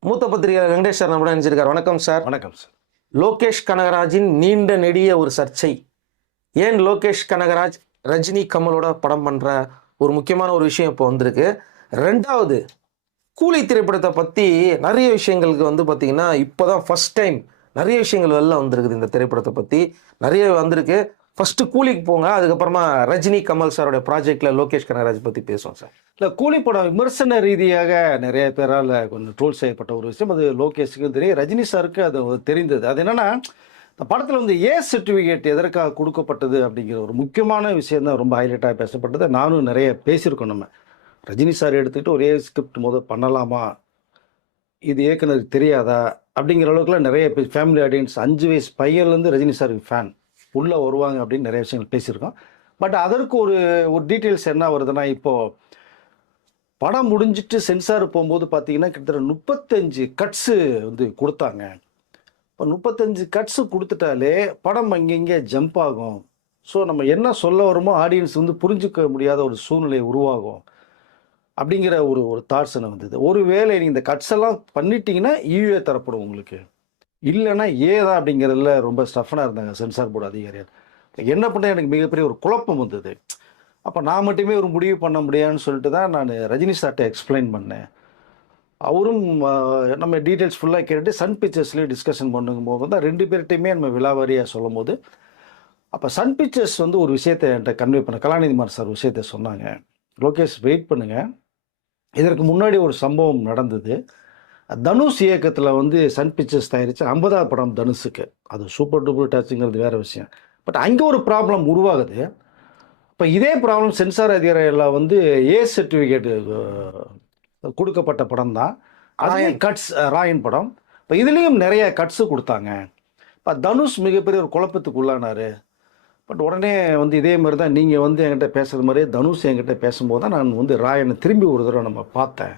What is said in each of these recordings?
மூத்த பத்திரிகையாளர் வெங்கடேஷ் சார் நம்மள நினைச்சிருக்கார் வணக்கம் சார். வணக்கம் சார். லோகேஷ் கனகராஜின் நீண்ட நெடிய ஒரு சர்ச்சை. ஏன் லோகேஷ் கனகராஜ் ரஜினி கமலோட படம் பண்ற ஒரு முக்கியமான ஒரு விஷயம் இப்போ வந்திருக்கு. ரெண்டாவது கூலி திரைப்படத்தை பற்றி நிறைய விஷயங்களுக்கு வந்து பார்த்தீங்கன்னா இப்போதான் ஃபர்ஸ்ட் டைம் நிறைய விஷயங்கள் வெளில வந்திருக்குது இந்த திரைப்படத்தை பற்றி நிறைய வந்திருக்கு. ஃபஸ்ட்டு கூலிக்கு போங்க அதுக்கப்புறமா ரஜினி கமல் சாரோட ப்ராஜெக்டில் லோகேஷ் கனகராஜ் பற்றி பேசுவோம் சார். இல்லை கூலி படம் விமர்சன ரீதியாக நிறைய பேரால் கொஞ்சம் ட்ரோல் செய்யப்பட்ட ஒரு விஷயம் அது லோகேஷுக்கும் தெரியும். ரஜினி சாருக்கு அது தெரிந்தது. அது என்னென்னா இந்த படத்தில் வந்து ஏ சர்டிஃபிகேட் எதற்காக கொடுக்கப்பட்டது அப்படிங்கிற ஒரு முக்கியமான விஷயம் தான் ரொம்ப ஹைலைட்டாக பேசப்பட்டது. நானும் நிறைய பேசியிருக்கோம் நம்ம. ரஜினி சார் எடுத்துக்கிட்டு ஒரே ஸ்கிரிப்ட் முத பண்ணலாமா? இது இயக்குனருக்கு தெரியாதா? அப்படிங்கிற அளவுக்குலாம் நிறைய ஃபேமிலி ஆடியன்ஸ் அஞ்சு வயசு பையன்லேருந்து ரஜினி சாருக்கு ஃபேன் உள்ளே வருவாங்க அப்படின்னு நிறைய விஷயங்கள் பேசியிருக்கோம். பட் அதற்கு ஒரு ஒரு டீட்டெயில்ஸ் என்ன வருதுன்னா இப்போது படம் முடிஞ்சிட்டு சென்சார் போகும்போது பார்த்தீங்கன்னா கிட்டத்தட்ட முப்பத்தஞ்சு கட்ஸு வந்து கொடுத்தாங்க. இப்போ முப்பத்தஞ்சு கட்ஸு கொடுத்துட்டாலே படம் அங்கங்கே ஜம்ப் ஆகும். ஸோ நம்ம என்ன சொல்ல வரோமோ ஆடியன்ஸ் வந்து புரிஞ்சுக்க முடியாத ஒரு சூழ்நிலை உருவாகும் அப்படிங்கிற ஒரு ஒரு தாட்ஸ் என்ன வந்தது. ஒருவேளை நீங்கள் இந்த கட்ஸ் எல்லாம் பண்ணிட்டீங்கன்னா ஈவே தரப்படும் உங்களுக்கு. இல்லைன்னா ஏதா அப்படிங்கிறதுல ரொம்ப ஸ்டஃபனாக இருந்தாங்க சென்சார் போர்டு அதிகாரிகள். என்ன பண்ண எனக்கு மிகப்பெரிய ஒரு குழப்பம் வந்தது. அப்போ நான் மட்டுமே ஒரு முடிவு பண்ண முடியாதுன்னு சொல்லிட்டு தான் நான் ரஜினி சார்ட்டை எக்ஸ்பிளைன் பண்ணேன். அவரும் நம்ம டீட்டெயில்ஸ் ஃபுல்லாக கேட்டுட்டு சன் பிக்சர்ஸ்லேயே டிஸ்கஷன் பண்ணும்போது தான் ரெண்டு பேர்கிட்டையுமே நம்ம விலாவாரியாக சொல்லும் போது அப்போ சன் பிக்சர்ஸ் வந்து ஒரு விஷயத்தை என்கிட்ட கன்வே பண்ண கலாநிதிமார் சார் விஷயத்த சொன்னாங்க. லோகேஷ் வெயிட் பண்ணுங்கள் இதற்கு முன்னாடி ஒரு சம்பவம் நடந்தது. தனுஷ் இயக்கத்தில் வந்து சன் பிக்சர்ஸ் தயாரித்த ஐம்பதாவது படம் தனுஷுக்கு. அது சூப்பர் டூப்பர் டச்சுங்கிறது வேறு விஷயம். பட் அங்கே ஒரு ப்ராப்ளம் உருவாகுது. இப்போ இதே ப்ராப்ளம் சென்சார் அதிகாரியில் வந்து ஏ சர்டிஃபிகேட் கொடுக்கப்பட்ட படம் தான். ராயன். கட்ஸ் ராயன் படம். இப்போ இதுலேயும் நிறைய கட்ஸு கொடுத்தாங்க. இப்போ தனுஷ் மிகப்பெரிய ஒரு குழப்பத்துக்கு உள்ளானார். பட் உடனே வந்து இதே மாதிரி தான் நீங்கள் வந்து என்கிட்ட பேசுகிற மாதிரியே தனுஷ் என்கிட்ட பேசும்போது தான் நான் வந்து ராயனை திரும்பி ஒரு தடவை நம்ம பார்த்தேன்.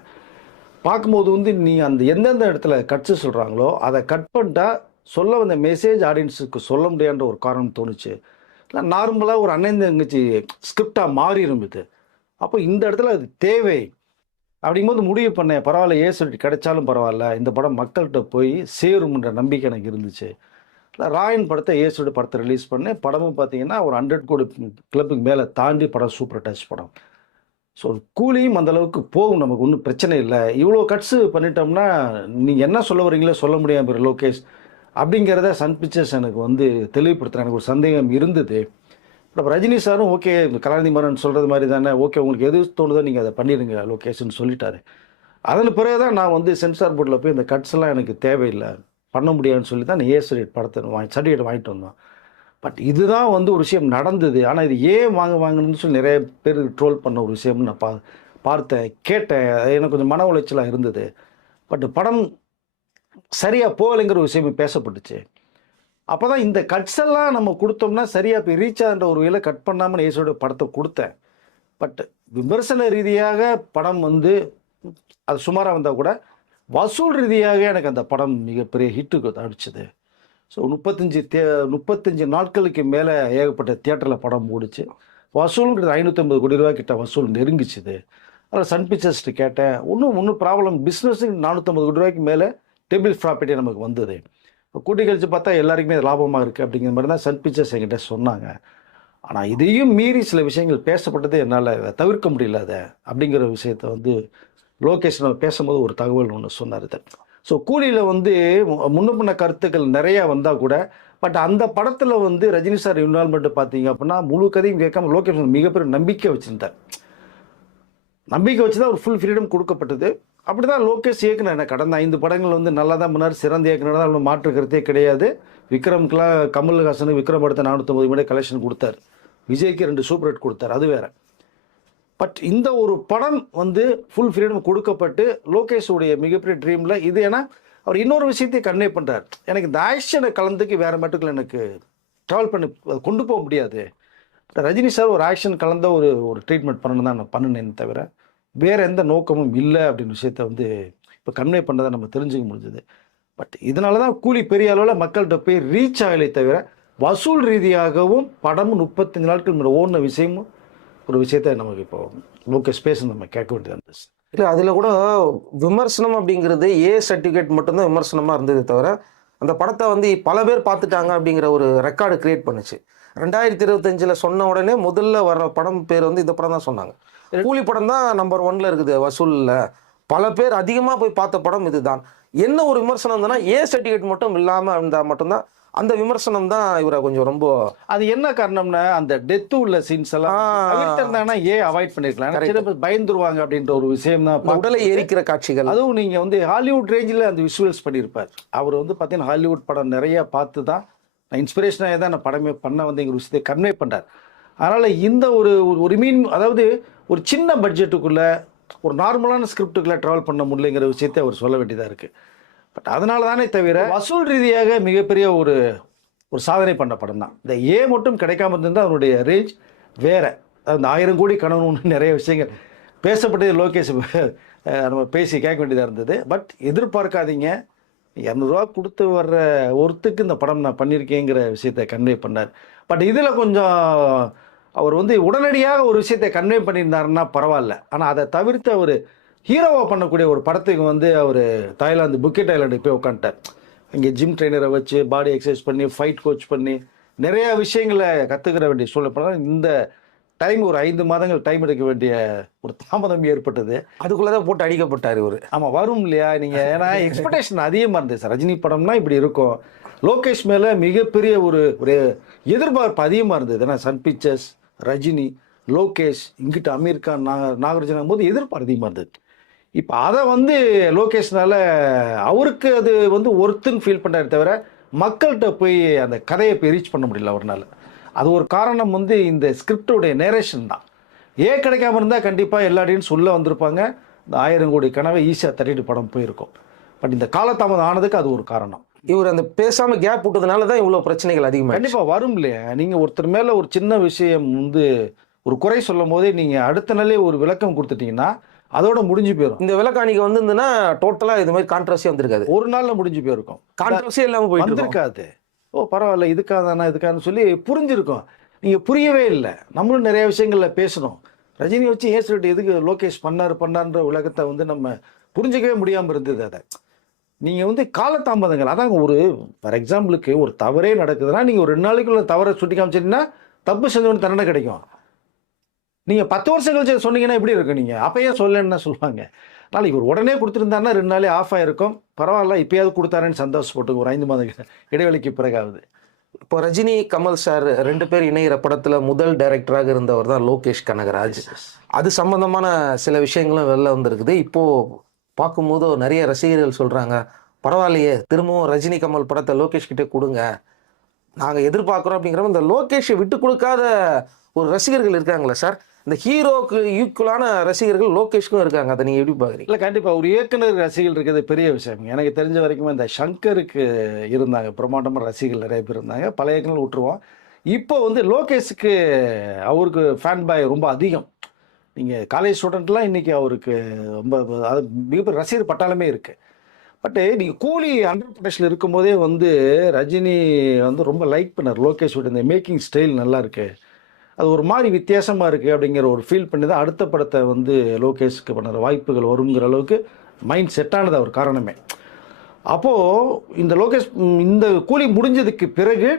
பார்க்கும்போது வந்து நீ அந்த எந்தெந்த இடத்துல கட்ஸு சொல்கிறாங்களோ அதை கட் பண்ணிட்டா சொல்ல வந்த மெசேஜ் ஆடியன்ஸுக்கு சொல்ல முடியான்ற ஒரு காரணம் தோணுச்சு. இல்லை நார்மலாக ஒரு அண்ணன் தங்கச்சி ஸ்கிரிப்டாக மாறி இருந்தது. அப்போ இந்த இடத்துல அது தேவை. அப்படிங்கும்போது முடிவு பண்ணேன் பரவாயில்ல ஏ சொல்லிட்டு கிடைச்சாலும் பரவாயில்ல இந்த படம் மக்கள்கிட்ட போய் சேரும்ன்ற நம்பிக்கை எனக்கு இருந்துச்சு. இல்லை ராயன் படத்தை ஏ சொல்லிட்டு படத்தை ரிலீஸ் பண்ணேன் படமும் பார்த்தீங்கன்னா ஒரு ஹண்ட்ரட் கோடி கிளப்புக்கு மேலே தாண்டி படம் சூப்பர் டச் படம். ஸோ கூலியும் அந்த அளவுக்கு போகும் நமக்கு ஒன்றும் பிரச்சனை இல்லை. இவ்வளோ கட்ஸு பண்ணிட்டோம்னா நீங்கள் என்ன சொல்ல வரீங்களோ சொல்ல முடியாது லோகேஷ். அப்படிங்கிறத சன் பிக்சர்ஸ் எனக்கு வந்து தெளிவுபடுத்துகிறேன் எனக்கு ஒரு சந்தேகம் இருந்தது. அப்புறம் ரஜினி சாரும் ஓகே கலாநிதி மாறன் சொல்கிறது மாதிரி தானே ஓகே உங்களுக்கு எது தோணுதோ நீங்கள் அதை பண்ணிடுங்க லோகேஷ்னு சொல்லிட்டாரு. அதன் பிறகு தான் நான் வந்து சென்சார் போர்டில் போய் இந்த கட்ஸ்லாம் எனக்கு தேவையில்லை. பண்ண முடியாதுன்னு சொல்லி தான் நான் ஏ சர்டிஃபிகேட் படத்தை வாங்கி சர்டிஃபிகேட் வாங்கிட்டு வந்தோம். பட் இதுதான் வந்து ஒரு விஷயம் நடந்தது. ஆனால் இது ஏன் வாங்க வாங்கணும்னு சொல்லி நிறைய பேர் ட்ரோல் பண்ண ஒரு விஷயம்னு நான் பா பார்த்தேன் கேட்டேன். அது எனக்கு கொஞ்சம் மன உளைச்சலாக இருந்தது. பட் படம் சரியாக போகலைங்கிற ஒரு விஷயம் பேசப்பட்டுச்சு. அப்போ தான் இந்த கட்ஸ் எல்லாம் நம்ம கொடுத்தோம்னா சரியாக போய் ரீச் ஆகின்ற ஒரு வகையில் கட் பண்ணாமல் ஏசோட படத்தை கொடுத்தேன். பட் விமர்சன ரீதியாக படம் வந்து அது சுமாராக வந்தால் கூட வசூல் ரீதியாக எனக்கு அந்த படம் மிகப்பெரிய ஹிட்டுக்கு அடிச்சது. ஸோ முப்பத்தஞ்சு தே முப்பத்தஞ்சு நாட்களுக்கு மேலே ஏகப்பட்ட தியேட்டரில் படம் ஓடிச்சு. வசூலுங்கிறது ஐநூற்றம்பது கோடி ரூபா கிட்ட வசூல் நெருங்கிச்சுது. அதில் சன் பிக்சர்ஸ்ட்டு கேட்டேன். ஒன்றும் ஒன்றும் ப்ராப்ளம் பிஸ்னஸுக்கு நானூற்றம்பது கோடி ரூபாய்க்கு மேலே டேபிள் ப்ராப்பர்ட்டி நமக்கு வந்தது. இப்போ கூட்டி கழிச்சு பார்த்தா எல்லாருக்குமே லாபமாக இருக்குது அப்படிங்கிற மாதிரி தான் சன் பிக்சர்ஸ் என்கிட்ட சொன்னாங்க. ஆனால் இதையும் மீறி சில விஷயங்கள் பேசப்பட்டது என்னால் தவிர்க்க முடியல அதை அப்படிங்கிற விஷயத்த வந்து லோகேஷ் நம்ம பேசும்போது ஒரு தகவல் ஒன்று சொன்னார் ஸோ கூலியில் வந்து முன்ன பின்ன கருத்துக்கள் நிறையா வந்தால் கூட பட் அந்த படத்தில் வந்து ரஜினி சார் இன்வால்மெண்ட் பார்த்தீங்க அப்படின்னா முழு கதையும் கேட்காம லோகேஷ் மிகப்பெரிய நம்பிக்கை வச்சுருந்தார். நம்பிக்கை வச்சு தான் ஒரு ஃபுல் ஃப்ரீடம் கொடுக்கப்பட்டது. அப்படி தான் லோகேஷ் இயக்குனர். என்ன கடந்த ஐந்து படங்கள் வந்து நல்லா தான் முன்னார் சிறந்த இயக்குனர் தான். ஒன்றும் மாற்று கருத்தே கிடையாது. விக்ரம்க்குலாம் கமல்ஹாசனுக்கு விக்ரம் படத்தை நானூற்றம்பது மணி கலெக்ஷன் கொடுத்தார். விஜய்க்கு ரெண்டு சூப்பர் ஹிட் கொடுத்தார். அது வேறு. பட் இந்த ஒரு படம் வந்து ஃபுல் ஃப்ரீடம் கொடுக்கப்பட்டு லோகேஷுடைய மிகப்பெரிய ட்ரீமில் இது ஏன்னா அவர் இன்னொரு விஷயத்தையும் கன்வே பண்ணுறார் எனக்கு இந்த ஆக்ஷனை கலந்துக்கு வேறு மட்டுக்கள் எனக்கு ட்ராவல் பண்ணி கொண்டு போக முடியாது. ரஜினி சார் ஒரு ஆக்ஷன் கலந்த ஒரு ஒரு ட்ரீட்மெண்ட் பண்ணணும் தான் நான் பண்ணினேன் தவிர வேறு எந்த நோக்கமும் இல்லை அப்படின்னு விஷயத்த வந்து இப்போ கன்வே பண்ணதை நம்ம தெரிஞ்சுக்க முடிஞ்சது. பட் இதனால தான் கூலி பெரிய அளவில் மக்கள்கிட்ட போய் ரீச் ஆகலை தவிர வசூல் ரீதியாகவும் படமும் முப்பத்தஞ்சு நாட்கள் ஓடின விஷயமும் ஒரு விஷயத்த நமக்கு இப்போ லோகேஷ் பேச நம்ம கேட்க வேண்டியது இருந்துச்சு. இல்லை அதில் கூட விமர்சனம் அப்படிங்கிறது ஏ சர்டிஃபிகேட் மட்டும்தான் விமர்சனமாக இருந்ததே தவிர அந்த படத்தை வந்து பல பேர் பார்த்துட்டாங்க அப்படிங்கிற ஒரு ரெக்கார்டு கிரியேட் பண்ணுச்சு. ரெண்டாயிரத்தி இருபத்தஞ்சில் சொன்ன உடனே முதல்ல வர படம் பேர் வந்து இந்த படம் தான் சொன்னாங்க. கூலி படம் தான் நம்பர் ஒன்ல இருக்குது வசூலில். பல பேர் அதிகமாக போய் பார்த்த படம் இதுதான். என்ன ஒரு விமர்சனம் இருந்ததுன்னா ஏ சர்டிஃபிகேட் மட்டும் இல்லாமல் இருந்தால் மட்டும்தான் அந்த விமர்சனம் தான் இவரை கொஞ்சம் ரொம்ப அது என்ன காரணம்னா அந்த டெத்து உள்ள சீன்ஸ் எல்லாம் ஏன் அவாய்ட் பண்ணிருக்கலாம்? பயந்துருவாங்க அப்படின்ற ஒரு விஷயம் தான் உடலை எரிக்கிற காட்சிகள். அதுவும் நீங்க வந்து ஹாலிவுட் ரேஞ்சில் அந்த விஷுவல்ஸ் பண்ணியிருப்பார் அவர் வந்து பார்த்தீங்கன்னா ஹாலிவுட் படம் நிறைய பார்த்து தான் நான் இன்ஸ்பிரேஷனாக தான் நான் படமே பண்ண வந்தேங்கிற விஷயத்தை கன்வே பண்றார். அதனால இந்த ஒரு ஒரு- மீன் அதாவது ஒரு சின்ன பட்ஜெட்டுக்குள்ள ஒரு நார்மலான ஸ்கிரிப்டுக்குள்ள ட்ராவல் பண்ண முடியலைங்கிற விஷயத்தை அவர் சொல்ல வேண்டியதாக இருக்கு. பட் அதனால தானே தவிர வசூல் ரீதியாக மிகப்பெரிய ஒரு ஒரு சாதனை பண்ண படம் தான். இந்த ஏ மட்டும் கிடைக்காம இருந்திருந்தால் அதனுடைய ரேஞ்ச் வேற. அந்த ஆயிரம் கோடி கனவுன்னு நிறைய விஷயங்கள். பேசப்பட்டது லோகேஷ் நம்ம பேசி கேட்க வேண்டியதாக இருந்தது. பட் எதிர்பார்க்காதீங்க. இரநூறுவா கொடுத்து வர்ற ஒருத்துக்கு இந்த படம் நான் பண்ணியிருக்கேங்கிற விஷயத்தை கன்வே பண்ணார். பட் இதில் கொஞ்சம் அவர் வந்து உடனடியாக ஒரு விஷயத்தை கன்வே பண்ணியிருந்தாருன்னா பரவாயில்ல. ஆனால் அதை தவிர்த்து அவர் ஹீரோவாக பண்ணக்கூடிய ஒரு படத்துக்கு வந்து அவர் தாய்லாந்து புக்கெட் ஐலாண்டு போய் உட்காந்துட்டார் இங்கே ஜிம் ட்ரைனரை வச்சு பாடி எக்ஸசைஸ் பண்ணி ஃபைட் கோச் பண்ணி நிறைய விஷயங்களை கற்றுக்கிற வேண்டிய சூழ்நிலை இந்த டைம் ஒரு ஐந்து மாதங்கள் டைம் எடுக்க வேண்டிய ஒரு தாமதம் ஏற்பட்டது. அதுக்குள்ளே தான் போட்டு அடிக்கப்பட்டார் இவர். ஆமாம் வரும் இல்லையா நீங்கள் ஏன்னா எக்ஸ்பெக்டேஷன் அதிகமாக இருந்தது சார். ரஜினி படம்னா இப்படி இருக்கும். லோகேஷ் மேலே மிகப்பெரிய ஒரு ஒரு எதிர்பார்ப்பு அதிகமாக இருந்தது. ஏன்னா சன் பிக்சர்ஸ் ரஜினி லோகேஷ் இங்கிட்ட அமீர் கான் நாக நாகார்ஜுனா போது எதிர்பார்ப்பு அதிகமாக இருந்தது. இப்போ அதை வந்து லோகேஷ்னால அவருக்கு அது வந்து ஒருத்தன் ஃபீல் பண்ணாரு தவிர மக்கள்கிட்ட போய் அந்த கதையை போய் ரீச் பண்ண முடியல அவர்னால. அது ஒரு காரணம் வந்து இந்த ஸ்கிரிப்டோடைய நேரேஷன் தான். ஏ கிடைக்காம இருந்தால் கண்டிப்பாக எல்லா ஆடியன்ஸ் உள்ளே வந்திருப்பாங்க. இந்த ஆயிரம் கோடி கனவை ஈஸியாக தட்டிட்டு படம் போயிருக்கும். பட் இந்த காலதாமதம் ஆனதுக்கு அது ஒரு காரணம். இவர் அந்த பேசாம கேப் விட்டதுனால தான் இவ்வளவு பிரச்சனைகள் அதிகமாக கண்டிப்பாக வரும் இல்லையா? நீங்கள் ஒருத்தர் மேலே ஒரு சின்ன விஷயம் வந்து ஒரு குறை சொல்லும் போதே நீங்கள் அடுத்த நாளே ஒரு விளக்கம் கொடுத்துட்டீங்கன்னா அதோட முடிஞ்சு போயிடும் இந்த விளக்காணிக்கு வந்திருந்துன்னா டோட்டலா இது மாதிரி கான்ட்ரவர்சி வந்திருக்காது. ஒரு நாளில் முடிஞ்சு போயிருக்கும். கான்ட்ரவர்சி இல்லாம இருக்கும். வந்திருக்காது. ஓ பரவாயில்ல இதுக்காக தானே இதுக்கான்னு சொல்லி புரிஞ்சிருக்கும். நீங்கள் புரியவே இல்லை. நம்மளும் நிறைய விஷயங்கள்ல பேசணும். ரஜினி வச்சு ஏன் சொல்லிட்டு எதுக்கு லோகேஷ் பண்ணார் பண்ணார்ன்ற உலகத்தை வந்து நம்ம புரிஞ்சிக்கவே முடியாமல் இருந்தது அதை. நீங்கள் வந்து காலதாமதங்கள் அதாங்க ஒரு ஃபார் எக்ஸாம்பிளுக்கு ஒரு தவறே நடக்குதுன்னா நீங்கள் ஒரு ரெண்டு நாளைக்குள்ள தவறை சுட்டி காமிச்சிட்டீங்கன்னா தப்பு செஞ்சவனு தண்டனை கிடைக்கும். நீங்கள் பத்து வருஷம் கழிச்சு சொன்னீங்கன்னா எப்படி இருக்கும் நீங்கள் அப்பயே சொல்லணும்னு தான் சொல்லுவாங்க? அதனால் இவர் உடனே கொடுத்துருந்தாருன்னா ரெண்டு நாளே ஆஃப் ஆயிருக்கும். பரவாயில்ல இப்பயாவது கொடுத்தாருன்னு சந்தோஷப்பட்டு ஒரு ஐந்து மாத இடைவெளிக்கு பிறகாவது. இப்போ ரஜினி கமல் சார் ரெண்டு பேர் இணையிற படத்துல முதல் டைரக்டராக இருந்தவர் தான் லோகேஷ் கனகராஜ். அது சம்பந்தமான சில விஷயங்களும் வெளில வந்திருக்குது. இப்போ பார்க்கும்போது நிறைய ரசிகர்கள் சொல்றாங்க பரவாயில்லையே திரும்பவும் ரஜினி கமல் படத்தை லோகேஷ் கிட்டே கொடுங்க. நாங்க எதிர்பார்க்குறோம் அப்படிங்கிற இந்த லோகேஷை விட்டு கொடுக்காத ஒரு ரசிகர்கள் இருக்காங்களே சார். இந்த ஹீரோக்கு ஈக்குவலான ரசிகர்கள் லோகேஷ்க்கும் இருக்காங்க. அதை நீங்கள் எப்படி பார்க்குறீங்க? இல்லை கண்டிப்பாக ஒரு இயக்குனர் ரசிகர்கள் இருக்கிறது பெரிய விஷயம். எனக்கு தெரிஞ்ச வரைக்கும் இந்த சங்கருக்கு இருந்தாங்க. பிரமாண்டமாக ரசிகர்கள் நிறைய பேர் இருந்தாங்க. பல இயக்குனர் விட்டுருவோம். இப்போ வந்து லோகேஷுக்கு அவருக்கு ஃபேன் பாய் ரொம்ப அதிகம். நீங்கள் காலேஜ் ஸ்டூடெண்ட்லாம் இன்றைக்கி அவருக்கு ரொம்ப அது மிகப்பெரிய ரசிகர் பட்டாலுமே இருக்குது பட்டு நீங்கள் கூலி அண்டர் ப்ரொடக்ஷன் இருக்கும்போதே வந்து ரஜினி வந்து ரொம்ப லைக் பண்ணார். லோகேஷோட இந்த மேக்கிங் ஸ்டைல் நல்லா இருக்குது அது ஒரு மாதிரி வித்தியாசமாக இருக்குது அப்படிங்கிற ஒரு ஃபீல் பண்ணி தான் அடுத்த படத்தை வந்து லோகேஷ்க்கு பண்ணுற வாய்ப்புகள் வருங்கிற அளவுக்கு மைண்ட் செட்டானது அவர் காரணமே. அப்போது இந்த லோகேஷ் இந்த கூலி முடிஞ்சதுக்கு பிறகு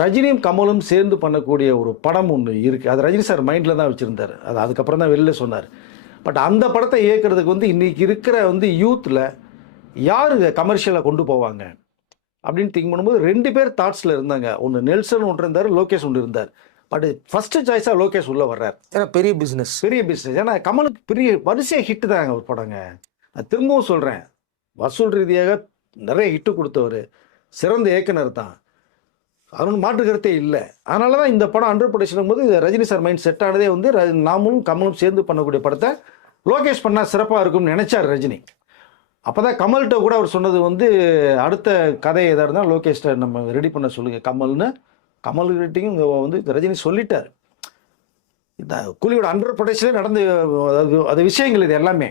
ரஜினியும் கமலும் சேர்ந்து பண்ணக்கூடிய ஒரு படம் ஒன்று இருக்குது அது ரஜினி சார் மைண்டில் தான் வச்சுருந்தார். அது அதுக்கப்புறம் தான் வெளில சொன்னார். பட் அந்த படத்தை இயக்கிறதுக்கு வந்து இன்றைக்கி இருக்கிற வந்து யூத்தில் யார் இதை கமர்ஷியலாக கொண்டு போவாங்க? அப்படின்னு திங்க் பண்ணும்போது ரெண்டு பேர் தாட்ஸில் இருந்தாங்க. ஒன்று நெல்சன் ஒன்று இருந்தார் லோகேஷ் ஒன்று இருந்தார். பட். ஃபஸ்ட்டு சாய்ஸாக லோகேஷ் உள்ளே வர்றார். ஏன்னா பெரிய பிசினஸ் பெரிய பிஸ்னஸ் ஏன்னா கமலுக்கு பெரிய வரிசையாக ஹிட்டு தாங்க ஒரு படங்க. நான் திரும்பவும் சொல்கிறேன் வசூல் ரீதியாக நிறைய ஹிட்டு கொடுத்தவர். சிறந்த இயக்குனர் தான். அது மாற்று கருத்தே இல்லை. அதனால தான் இந்த படம் அண்டர் ப்ரொடக்ஷன் போது ரஜினி சார் மைண்ட் செட் ஆனதே வந்து நாமும் கமலும் சேர்ந்து பண்ணக்கூடிய படத்தை லோகேஷ் பண்ணால் சிறப்பாக இருக்கும்னு நினைச்சார் ரஜினி. அப்போ தான் கமல்கிட்ட கூட அவர் சொன்னது வந்து அடுத்த கதை எதாக இருந்தால் லோகேஷ்ட நம்ம ரெடி பண்ண சொல்லுங்க கமல்னு. கமல்கிட்டையும் வந்து ரஜினி சொல்லிட்டார். இந்த கூலியோட அண்டர் ப்ரொடக்ஷனே நடந்து அது அது விஷயங்கள் இது எல்லாமே.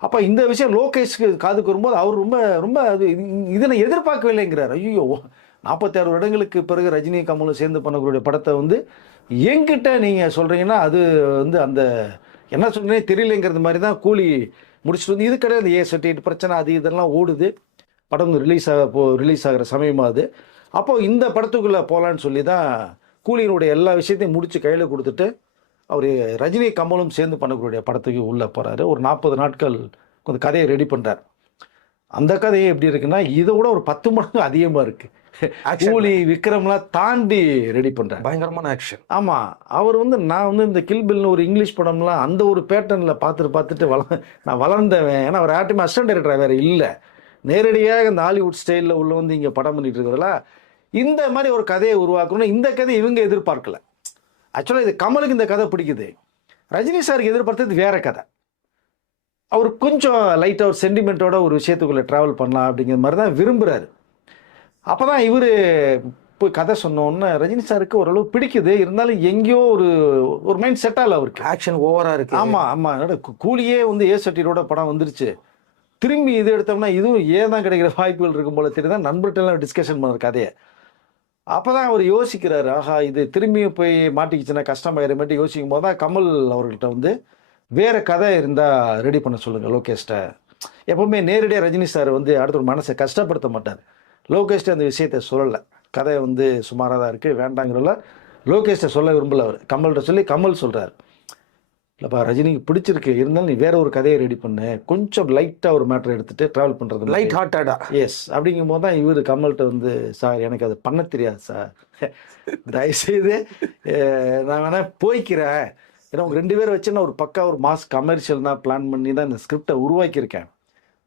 அப்போ இந்த விஷயம் லோகேஷ்க்கு காதுக்கு வரும்போது அவர் ரொம்ப ரொம்ப அது இதனை எதிர்பார்க்கவில்லைங்கிறார். ஐயோ நாற்பத்தாறு வருடங்களுக்கு பிறகு ரஜினி கமலும் சேர்ந்து பண்ணக்கூடிய படத்தை வந்து எங்கிட்ட நீங்கள் சொல்கிறீங்கன்னா அது வந்து அந்த என்ன சொன்னே தெரியலங்கிறது மாதிரி தான் கூலி முடிச்சுட்டு வந்து இது கிடையாது ஏ சர்டிஃபிகேட் பிரச்சனை அது இதெல்லாம் ஓடுது. படம் ரிலீஸ் ஆக போ ரிலீஸ் ஆகிற சமயமாக அது. அப்போ இந்த படத்துக்குள்ளே போகலான்னு சொல்லி தான் கூலியினுடைய எல்லா விஷயத்தையும் முடித்து கையில் கொடுத்துட்டு அவர் ரஜினி கமலும் சேர்ந்து பண்ணக்கூடிய படத்துக்கு உள்ளே போகிறாரு ஒரு நாற்பது நாட்கள் கொஞ்சம் கதையை ரெடி பண்ணுறார் அந்த கதையை எப்படி இருக்குன்னா இதை விட ஒரு பத்து மடங்கு அதிகமாக இருக்குது. கூலி விக்ரம்லாம் தாண்டி ரெடி பண்ணுறாரு பயங்கரமான ஆக்ஷன் ஆமாம் அவர் வந்து நான் வந்து இந்த கில் பில்னு ஒரு இங்கிலீஷ் படம்லாம் அந்த ஒரு பேட்டர்னில் பார்த்துட்டு பார்த்துட்டு வள நான் வளர்ந்தவன். ஏன்னா அவர் யார்ட்டுமே அசிஸ்டன்ட் டைரக்டர் வேறு இல்லை. நேரடியாக இந்த ஹாலிவுட் ஸ்டைலில் உள்ள வந்து இங்கே படம் பண்ணிட்டு இருக்கிறதுல இந்த மாதிரி ஒரு கதையை உருவாக்கணும் இந்த கதையை இவங்க எதிர்பார்க்கல. ஆக்சுவலாக இது கமலுக்கு இந்த கதை பிடிக்குது. ரஜினி சாருக்கு எதிர்பார்த்தது வேற கதை. அவர் கொஞ்சம் லைட்டாக ஒரு சென்டிமெண்ட்டோட ஒரு விஷயத்துக்குள்ளே ட்ராவல் பண்ணலாம் அப்படிங்கிற மாதிரி தான் விரும்புகிறாரு அப்போ தான் இவர் போய் கதை சொன்னோன்னே ரஜினி சாருக்கு ஓரளவு பிடிக்குது. இருந்தாலும் எங்கேயோ ஒரு ஒரு மைண்ட் செட் ஆகல அவருக்கு. ஆக்ஷன் ஓவரா இருக்கு. ஆமா ஆமா. என்னடா கூ- கூலியே வந்து ஏ சட்டியோட படம் வந்துருச்சு. திரும்பி இது எடுத்தோம்னா இதுவும் ஏன் தான் கிடைக்கிற வாய்ப்புகள் இருக்கும் போல தெரியுதா? நண்பர்கிட்ட டிஸ்கஷன் பண்ணுற கதையை. அப்போதான் அவர் யோசிக்கிறாரு ஆஹா இது திரும்பியும் போய் மாட்டிக்கிச்சுன்னா கஷ்டமாயிருமேட்டு யோசிக்கும் போது தான் கமல் அவர்கள்ட்ட வந்து வேற கதை இருந்தால் ரெடி பண்ண சொல்லுங்கள் லோகேஷ்ட. எப்பவுமே நேரடியாக ரஜினி சார் வந்து அடுத்த ஒரு மனசை கஷ்டப்படுத்த மாட்டார். லோகேஷ்ட அந்த விஷயத்தை சொல்லலை. கதை வந்து சுமாராக தான் இருக்குது வேண்டாங்கிறல லோகேஷ்ட சொல்ல விரும்பல அவர். கமல்கிட்ட சொல்லி கமல் சொல்கிறார் இல்லைப்பா ரஜினிக்கு பிடிச்சிருக்கு. இருந்தாலும் நீ வேற ஒரு கதையை ரெடி பண்ணு. கொஞ்சம் லைட்டாக ஒரு மேட்டர் எடுத்துட்டு ட்ராவல் பண்ணுறது லைட் ஹார்ட்டடா எஸ் அப்படிங்கும் போது தான் இவர் கமல்கிட்ட வந்து சார் எனக்கு அது பண்ண தெரியாது சார் தயவுசெய்து நான் வேணா போய்க்கிறேன். ஏன்னா உங்க ரெண்டு பேரை வச்சு நான் ஒரு பக்கா ஒரு மாஸ் கமர்ஷியல் தான் பிளான் பண்ணி தான் இந்த ஸ்கிரிப்டை உருவாக்கியிருக்கேன்.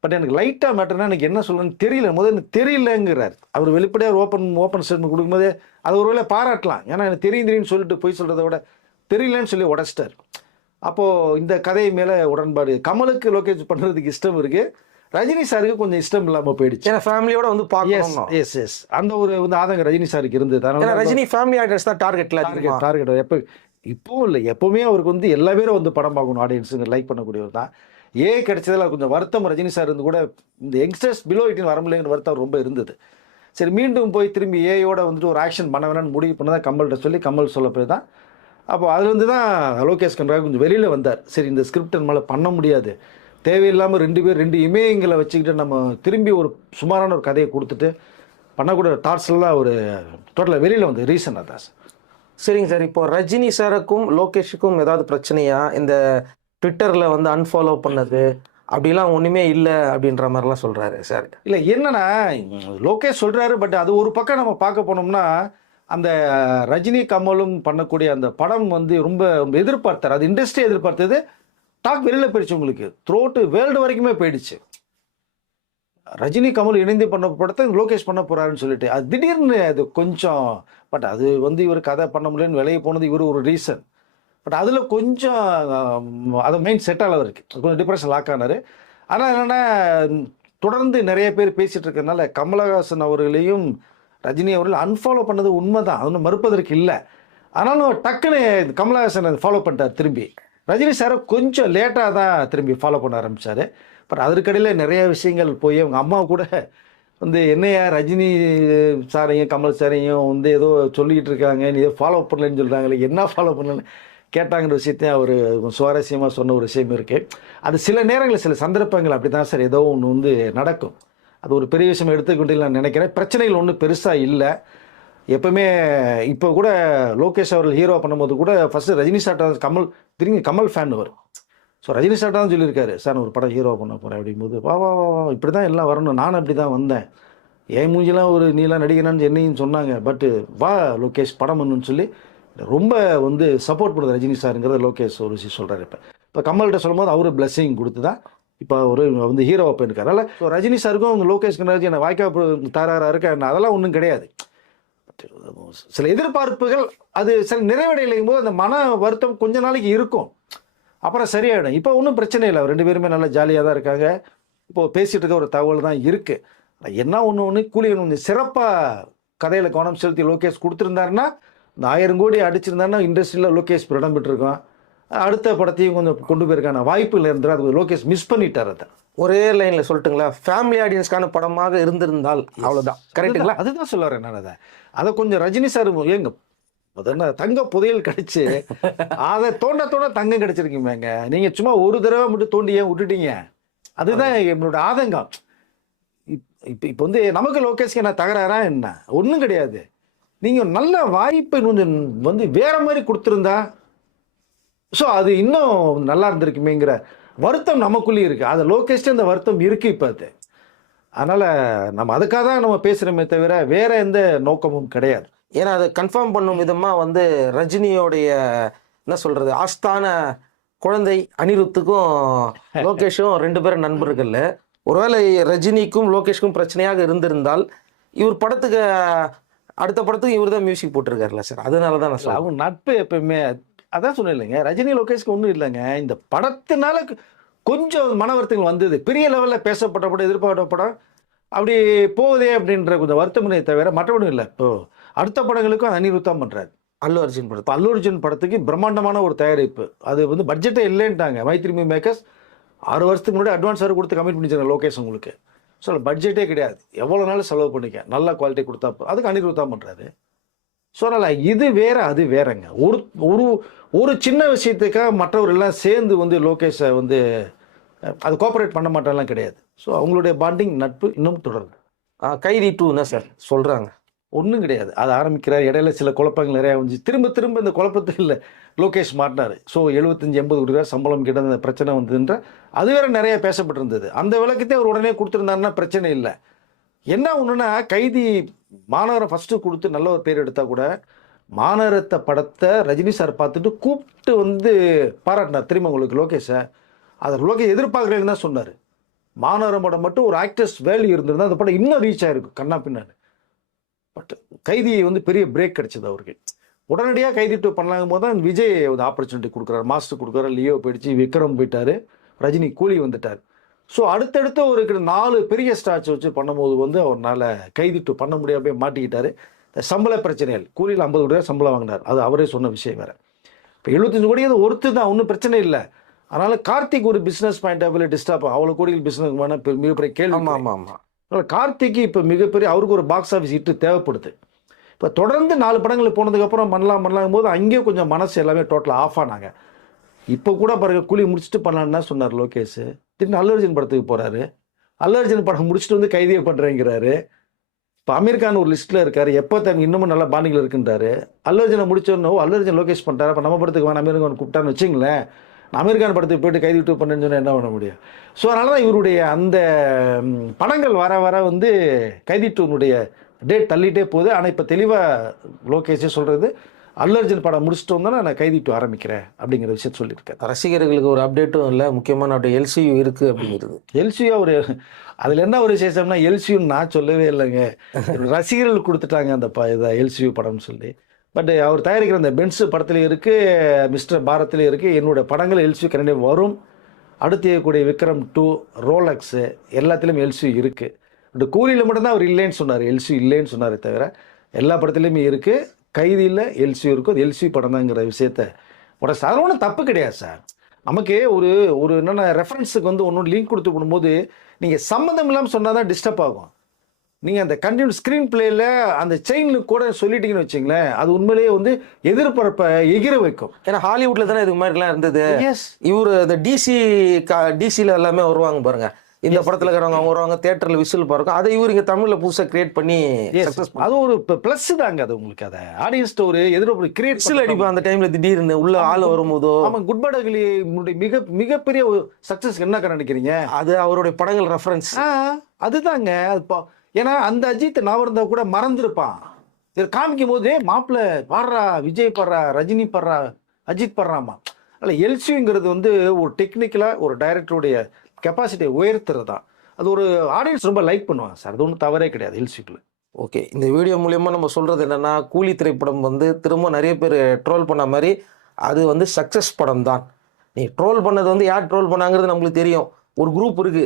பட் எனக்கு லைட்டாக மேட்டர்னா எனக்கு என்ன சொல்லணும்னு தெரியல. முதல்ல எனக்கு தெரியலங்கிறார். அவர் வெளிப்படையாக ஓப்பன் ஓப்பன் ஸ்டேட்மெண்ட் கொடுக்கும்போதே அது ஒருவேளை பாராட்டலாம். ஏன்னா எனக்கு தெரியும் தெரியும்னு சொல்லிட்டு போய் சொல்கிறத விட தெரியலன்னு சொல்லி உடச்சிட்டார். அப்போது இந்த கதை மேலே உடன்பாடு. கமலுக்கு லோகேஷ் பண்ணுறதுக்கு இஷ்டம் இருக்குது ரஜினி சாருக்கு கொஞ்சம் இஷ்டம் இல்லாமல் போயிடுச்சு. ஏன்னா ஃபேமிலியோட வந்து பார்க்கணும் எஸ் எஸ் அந்த ஒரு வந்து ஆதங்கம் ரஜினி சாருக்கு இருந்தது. அதனால ரஜினி ஃபேமிலி ஆக்டர்ஸ் தான் டார்கெட்ல அதிகமா. டார்கெட் எப்போ இப்போவும் இல்லை. எப்போவுமே அவருக்கு வந்து எல்லா பேரும் வந்து படம் பார்க்கணும். ஆடியன்ஸுங்க லைக் பண்ணக்கூடியவர் தான். ஏ கிடைச்சதுல கொஞ்சம் வருத்தம் ரஜினி சார் இருந்து கூட இந்த யங்ஸ்டர்ஸ் பிலோ எயிட்டின் வர முடியலைங்கிற வருத்தம் ரொம்ப இருந்தது. சரி மீண்டும் போய் திரும்பி ஏயோட வந்துட்டு ஒரு ஆக்ஷன் பண்ண வேணாம்னு முடிவு பண்ணதான் கமல்கிட்ட சொல்லி கமல் சொல்ல போய் தான் அப்போ அதுலேருந்து தான் லோகேஷ் கனராக கொஞ்சம் வெளியில் வந்தார். சரி இந்த ஸ்கிரிப்ட் நம்மளால் பண்ண முடியாது. தேவையில்லாமல் ரெண்டு பேர் ரெண்டு இமயங்களை வச்சுக்கிட்டு நம்ம திரும்பி ஒரு சுமாரான ஒரு கதையை கொடுத்துட்டு பண்ணக்கூடிய தாட்ஸ்லாம் ஒரு டோட்டலாக வெளியில் வந்து ரீசனாக தான் சார். சரிங்க சார் இப்போ ரஜினி சாருக்கும் லோகேஷுக்கும் ஏதாவது பிரச்சனையா? இந்த ட்விட்டர்ல வந்து அன்ஃபாலோ பண்ணது அப்படிலாம் ஒண்ணுமே இல்லை அப்படின்ற மாதிரிலாம் சொல்றாரு சார். இல்லை என்னன்னா லோகேஷ் சொல்றாரு பட் அது ஒரு பக்கம் நம்ம பார்க்க போனோம்னா அந்த ரஜினி கமலும் பண்ணக்கூடிய அந்த படம் வந்து ரொம்ப எதிர்பார்த்தார். அது இண்டஸ்ட்ரி எதிர்பார்த்தது. டாக் வெளியில் போயிடுச்சு உங்களுக்கு. த்ரோட்டு வேர்ல்டு வரைக்குமே போயிடுச்சு. ரஜினி கமல் இணைந்து பண்ண படத்தை லோகேஷ் பண்ண போறாருன்னு சொல்லிட்டு. அது திடீர்னு அது கொஞ்சம் பட் அது வந்து இவர் கதை பண்ண முடியலன்னு விலையை போனது இவர் ஒரு ரீசன் பட் அதில் கொஞ்சம் அது மெயின் செட் ஆகல இருக்கு கொஞ்சம் டிப்ரெஷன் லாக் ஆனார். ஆனால் என்னென்னா தொடர்ந்து நிறைய பேர் பேசிகிட்டு இருக்கிறதுனால கமலஹாசன் அவர்களையும் ரஜினி அவர்கள் அன்ஃபாலோ பண்ணது உண்மைதான். அது ஒன்றும் மறுப்பதற்கு இல்லை. ஆனாலும் டக்குன்னு கமலஹாசன் ஃபாலோ பண்ணிட்டார் திரும்பி. ரஜினி சாரை கொஞ்சம் லேட்டாக தான் திரும்பி ஃபாலோ பண்ண ஆரம்பித்தார் பட் அதற்கடையில் நிறைய விஷயங்கள் போய் அவங்க அம்மா கூட வந்து என்னையா ரஜினி சாரையும் கமல் சாரையும் வந்து ஏதோ சொல்லிக்கிட்டு இருக்காங்க நீ ஏதோ ஃபாலோ பண்ணலன்னு சொல்கிறாங்களே என்ன ஃபாலோ பண்ணலன்னு கேட்டாங்கிற விஷயத்தையும் அவர் சுவாரஸ்யமாக சொன்ன ஒரு விஷயம் இருக்குது அது சில நேரங்களில் சில சந்தர்ப்பங்கள் அப்படி தான் சார் ஏதோ ஒன்று வந்து நடக்கும். அது ஒரு பெரிய விஷயம் எடுத்துக்கிட்டு நான் நினைக்கிறேன். பிரச்சனைகள் ஒன்றும் பெருசாக இல்லை. எப்பவுமே இப்போ கூட லோகேஷ் அவர்கள் ஹீரோ பண்ணும்போது கூட ஃபஸ்ட்டு ரஜினி சாட்டா கமல் திரும்பி கமல் ஃபேன் வரும். ஸோ ரஜினி சாட்டா தான் சொல்லியிருக்காரு சார் ஒரு படம் ஹீரோ பண்ண போகிறேன் அப்படிங்கும்போது வா வா வா வா இப்படி தான் எல்லாம் வரணும். நானும் அப்படி தான் வந்தேன். என் மூஞ்சிலாம் ஒரு நீலாம் நடிகனான்னு என்னையும் சொன்னாங்க. பட்டு வா லோகேஷ் படம் பண்ணுன்னு சொல்லி ரொம்ப வந்து சப்போர்ட் பண்ணுது ரஜினி சாருங்கிறத லோகேஷ் ஒரு விஷயம் சொல்கிறாரு இப்போ. இப்போ கமல்கிட்ட சொல்லும்போது அவரு பிளஸ்ஸிங் கொடுத்து தான் இப்போ ஒரு வந்து ஹீரோவை போயிருக்காரு அதனால் ஸோ ரஜினி சாருக்கும் அவங்க லோகேஷ் கனர்ஜி என்ன வாய்க்கா தாராராக இருக்கா என்ன அதெல்லாம் ஒன்றும் கிடையாது. சில எதிர்பார்ப்புகள் அது சில நிறைவடையிலையும் போது அந்த மன வருத்தம் கொஞ்ச நாளைக்கு இருக்கும். அப்புறம் சரியாயிடும். இப்போ ஒன்றும் பிரச்சனை இல்லை. ரெண்டு பேருமே நல்லா ஜாலியாக தான் இருக்காங்க. இப்போ பேசிகிட்டு இருக்க ஒரு தகவல் தான் இருக்குது என்ன ஒன்று ஒன்று கூலிகள் கொஞ்சம் சிறப்பாக கதையில் கவனம் செலுத்தி லோகேஷ் கொடுத்துருந்தாருன்னா இந்த ஆயிரம் கோடி அடிச்சிருந்தாருன்னா இண்டஸ்ட்ரியில் லோகேஷ் இப்ப இடம் பெற்றிருக்கோம் அடுத்த படத்தையும் கொஞ்சம் கொண்டு போயிருக்கான வாய்ப்புகள் இருந்தால் அது லோகேஷ் மிஸ் பண்ணிட்டார் அதை. ஒரே லைன்ல சொல்லட்டுங்களா? ஃபேமிலி ஆடியன்ஸ்க்கான படமாக இருந்திருந்தால் அவ்வளவுதான். கரெக்ட்டுங்களா அதுதான் சொல்ல வரேன் நான் அதை. அதை கொஞ்சம் ரஜினி சார் என்ன தங்க புதையல் கிடைச்சு அதை தோண்ட தோண்ட தங்கம் கிடைச்சிருக்குமேங்க நீங்க சும்மா ஒரு தடவை மட்டும் தோண்டி ஏன் விட்டுட்டீங்க? அதுதான் என்னோட ஆதங்கம். இப்- இப்ப இப்ப வந்து நமக்கு லோகேஷ்க்கு என்ன தகராறா என்ன? ஒண்ணும் கிடையாது. நீங்க நல்ல வாய்ப்பை கொஞ்சம் வந்து வேற மாதிரி கொடுத்துருந்தா ஸோ அது இன்னும் நல்லா இருந்திருக்குமேங்கிற வருத்தம் நமக்குள்ளேயும் இருக்கு. அது லோகேஷ்ட அந்த வருத்தம் இருக்கு இப்போ அது அதனால நம்ம அதுக்காக தான் நம்ம பேசுறோமே தவிர வேற எந்த நோக்கமும் கிடையாது. ஏன்னா அதை கன்ஃபார்ம் பண்ணும் விதமா வந்து ரஜினியோடைய என்ன சொல்றது ஆஸ்தான குழந்தை அனிருத்துக்கும் லோகேஷும் ரெண்டு பேரும் நண்பர்கள். ஒருவேளை ரஜினிக்கும் லோகேஷ்க்கும் பிரச்சனையாக இருந்திருந்தால் இவர் படத்துக்கு அடுத்த படத்துக்கு இவர் தான் மியூசிக் போட்டிருக்காருல்ல சார். அதனால தான் நான் அவங்க நட்பு எப்பயுமே அதான் சொன்னேன் இல்லைங்க ரஜினி லோகேஷ்க்கு ஒன்றும் இல்லைங்க. இந்த படத்தினால கொஞ்சம் மன வருத்தங்கள் வந்தது. பெரிய லெவலில் பேசப்பட்ட படம் எதிர்பார்த்த படம் அப்படி போகுதே அப்படின்ற கொஞ்சம் வருத்தமனையை தவிர மற்றபடி இல்லை. இப்போ அடுத்த படங்களுக்கும் அனிருத்தம் பண்ணுறாரு அல்லு அர்ஜுன் படத்தை அல்லு அர்ஜுன் படத்துக்கு பிரம்மாண்டமான ஒரு தயாரிப்பு. அது வந்து பட்ஜெட்டே இல்லைன்ட்டாங்க. மைத்ரி மூவி மேக்கர்ஸ் ஆறு வருஷத்துக்கு முன்னாடி அட்வான்ஸ் வேறு கொடுத்து கமிட் பண்ணிச்சாங்க லோகேஷ் உங்களுக்கு. ஸோ பட்ஜெட்டே கிடையாது. எவ்வளோ நாள் செலவு பண்ணிக்க? நல்ல குவாலிட்டி கொடுத்தா அதுக்கு அனிருத்தம் பண்ணுறாரு ஸோ அதனால் இது வேற அது வேறங்க. ஒரு ஒரு ஒரு சின்ன விஷயத்துக்காக மற்றவர் எல்லாம் சேர்ந்து வந்து லோகேஷை வந்து அது கோஆப்ரேட் பண்ண மாட்டாலாம் கிடையாது. ஸோ அவங்களுடைய பாண்டிங் நட்பு இன்னும் தொடருது. கைதி டூ என்ன சார்? சொல்றாங்க. ஒன்றும் கிடையாது. அது ஆரம்பிக்கிறார். இடையில சில குழப்பங்கள் நிறையா வந்துச்சு. திரும்ப திரும்ப இந்த குழப்பத்தில் லோகேஷ் மாட்டினார். ஸோ எழுபத்தஞ்சு எண்பது கோடி ரூபா சம்பளம் கிட்ட அந்த பிரச்சனை வந்ததுன்ற அது வேற நிறைய பேசப்பட்டிருந்தது. அந்த விளக்கத்தை அவர் உடனே கொடுத்துருந்தாருன்னா பிரச்சனை இல்லை. என்ன ஒன்றுனா கைதி மாநகரம் ஃபஸ்ட்டு கொடுத்து நல்ல ஒரு பேர் எடுத்தால் கூட மாநரத்தை படத்தை ரஜினி சார் பார்த்துட்டு கூப்பிட்டு வந்து பாராட்டினார். திரும்ப உங்களுக்கு லோகேஷை? அதை லோகேஷ் எதிர்பார்க்குறேன்னு தான் சொன்னார். மாநகரம் படம் மட்டும் ஒரு ஆக்டர்ஸ் வேல்யூ இருந்திருந்தா அந்த படம் இன்னும் ரீச் ஆயிருக்கும் கண்ணா பின்னாடி. பட் கைதியை வந்து பெரிய பிரேக் கிடைச்சது அவருக்கு. உடனடியாக கைதி டூ பண்ணலாங்கும் போது தான் விஜய் வந்து ஆப்பர்ச்சுனிட்டி கொடுக்குறாரு. மாஸ்டர் கொடுக்குறாரு லியோ போயிடுச்சு விக்ரம் போயிட்டாரு ரஜினி கூலி வந்துட்டார். ஸோ அடுத்தடுத்து ஒரு நாலு பெரிய ஸ்டார்ச் வச்சு பண்ணும்போது வந்து அவரால் கைதி டூ பண்ண முடியாமல் மாட்டிக்கிட்டாரு. சம்பள பிரச்சனைகள். கூலியில் ஐம்பது கோடி ரூபாய் சம்பளம் வாங்கினார். அது அவரே சொன்ன விஷயம் வேற. இப்போ எழுபத்தஞ்சு கோடி அது ஒருத்து தான். ஒன்றும் பிரச்சனை இல்லை. அதனால கார்த்திக் ஒரு பிஸ்னஸ் பாயிண்ட் ஆஃப் டிஸ்டர்ப் அவ்வளோ கோடிகள் பிஸ்னஸ் மிகப்பெரிய கேள்வி ஆமா ஆமா ஆமா. அதனால கார்த்திக்கு இப்போ மிகப்பெரிய அவருக்கு ஒரு பாக்ஸ் ஆஃபீஸ் ஹிட்டு தேவைப்படுது. இப்போ தொடர்ந்து நாலு படங்கள் போனதுக்கப்புறம் பண்ணலாம் பண்ணலாம் போது அங்கேயும் கொஞ்சம் மனசு எல்லாமே டோட்டலாக ஆஃப் ஆனாங்க. இப்போ கூட பாருங்க கூலி முடிச்சுட்டு பண்ணலான்னு சொன்னார் லோகேஷ். திடீர்னு அல்லர்ஜுன் படத்துக்கு போகிறாரு அல்லர்ஜுன் படம் முடிச்சுட்டு வந்து கைதியை பண்ணுறேங்கிறாரு இப்போ அமீர் கான் ஒரு லிஸ்ட்டில் இருக்காரு. எப்போ தன் இன்னமும் நல்ல பாண்டிகள் இருக்குன்றாரு? அல்லர்ஜனை முடிச்சோன்னு அல்லர்ஜன் லோகேஷ் பண்ணிட்டாரு? அப்போ நம்ம படத்துக்கு வேணாம் அமீர் கான் கூப்பிட்டான்னு வச்சுங்களேன். நான் அமீர் கான் படத்துக்கு போயிட்டு கைதி விட்டு பண்ணேன்னு சொன்னா என்ன பண்ண முடியும்? ஸோ அதனால தான் இவருடைய அந்த படங்கள் வர வர வந்து கைதி டூனுடைய டேட் தள்ளிட்டே போகுது. ஆனால் இப்போ தெளிவாக லோகேஷே சொல்கிறது அல்லர்ஜுன் படம் முடிச்சுட்டு வந்தோன்னா நான் கைதி டூ ஆரம்பிக்கிறேன் அப்படிங்கிற விஷயத்த சொல்லியிருக்கேன் ரசிகர்களுக்கு ஒரு அப்டேட்டும் இல்லை. முக்கியமான அப்படியே எல்சியு இருக்கு அப்படிங்கிறது. எல்சியோ ஒரு அதில் என்ன ஒரு விசேஷம்னா எல்சியூன்னு நான் சொல்லவே இல்லைங்க. ரசிகர்கள் கொடுத்துட்டாங்க அந்த ப இதை எல்சியூ படம்னு சொல்லி. பட் அவர் தயாரிக்கிற அந்த பென்ஸ் படத்துலையும் இருக்குது மிஸ்டர் பாரத்லேயும் இருக்குது என்னோட படங்கள் எல்சியூ கண்டிப்பாக வரும். அடுத்து இருக்கக்கூடிய விக்ரம் டூ ரோலக்ஸு எல்லாத்துலேயும் எல்சியூ இருக்குது பட் கூலியில் மட்டும்தான் அவர் இல்லைன்னு சொன்னார். எல்சியூ இல்லைன்னு சொன்னாரே தவிர எல்லா படத்துலையுமே இருக்குது கைதியில் எல்சியூ இருக்கும். அது எல்சியூ படம் தாங்கிற விஷயத்த. உட ஒன்றும் தப்பு கிடையாது சார் நமக்கு ஒரு ஒரு என்னென்ன ரெஃபரன்ஸுக்கு வந்து ஒன்று லிங்க் கொடுத்து போடும்போது நீங்கள் சம்மந்தம் இல்லாமல் சொன்னால் தான் டிஸ்டர்ப் ஆகும். நீங்கள் அந்த கண்டினியூ ஸ்க்ரீன் பிளேயில் அந்த செயினில் கூட சொல்லிட்டீங்கன்னு வச்சிங்களேன் அது உண்மையிலேயே வந்து எதிர்பார்ப்பை எகிர வைக்கும். ஏன்னா ஹாலிவுட்ல தானே இது மாதிரிலாம் இருந்தது? எஸ் இவரு இந்த டிசி டிசில எல்லாமே வருவாங்க பாருங்க. இந்த படத்துல இருக்கிறவங்க அவங்க வருவாங்க தியேட்டர்ல விசில் பாருங்க அதை இவர் இங்க தமிழ்ல புதுசா கிரியேட் பண்ணி அது ஒரு ப்ளஸ் தாங்க அது உங்களுக்கு அதை. ஆடியன்ஸ்ட்டு ஒரு எதிர்பார்ப்பு கிரியேட் விசில் அடிப்பா அந்த டைம்ல திடீர்னு உள்ள ஆள் வரும்போதோ? ஆமாம் குட் பட் அகிலி மிக மிகப்பெரிய சக்ஸஸ் என்ன நினைக்கிறீங்க? அது அவருடைய படங்கள் ரெஃபரன்ஸ் அதுதாங்க. அது ஏன்னா அந்த அஜித் நான் இருந்தா கூட மறந்துருப்பான். இதை காமிக்கும் போது மாப்பிள்ள பாடுறா விஜய் பாடுறா ரஜினி பாடுறா அஜித் பாடுறாமா. அதில் எல்சிங்கிறது வந்து ஒரு டெக்னிக்கலாக ஒரு டைரக்டருடைய கெப்பாசிட்டியை உயர்த்துறது? தான் அது ஒரு ஆடியன்ஸ் ரொம்ப லைக் பண்ணுவாங்க சார் அது ஒன்றும் தவறே கிடையாது எல்சிக்குள்ள ஓகே இந்த வீடியோ மூலியமா நம்ம சொல்றது என்னன்னா கூலி திரைப்படம் வந்து திரும்ப நிறைய பேர் ட்ரோல் பண்ண மாதிரி அது வந்து சக்சஸ் படம் தான். நீ ட்ரோல் பண்ணது வந்து யார் ட்ரோல் பண்ணாங்கிறது நம்மளுக்கு தெரியும். ஒரு குரூப் இருக்கு.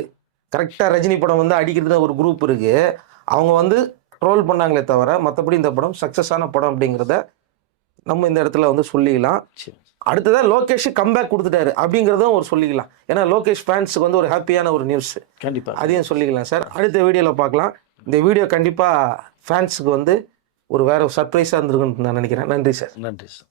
கரெக்டாக ரஜினி படம் வந்து அடிக்கிறது ஒரு குரூப் இருக்கு. அவங்க வந்து ட்ரோல் பண்ணாங்களே தவிர மற்றபடி இந்த படம் சக்ஸஸான படம் அப்படிங்கிறத நம்ம இந்த இடத்துல வந்து சொல்லிக்கலாம் சரி. அடுத்ததா லோகேஷ் கம்பேக் கொடுத்துட்டாரு அப்படிங்கிறதும் ஒரு சொல்லிக்கலாம். ஏன்னா லோகேஷ் ஃபேன்ஸுக்கு வந்து ஒரு ஹாப்பியான ஒரு நியூஸ் கண்டிப்பாக அதையும் சொல்லிக்கலாம் சார். அடுத்த வீடியோவில் பார்க்கலாம். இந்த வீடியோ கண்டிப்பாக ஃபேன்ஸுக்கு வந்து ஒரு வேற சர்ப்ரைஸாக இருந்திருக்குன்னு நான் நினைக்கிறேன். நன்றி சார். நன்றி சார்.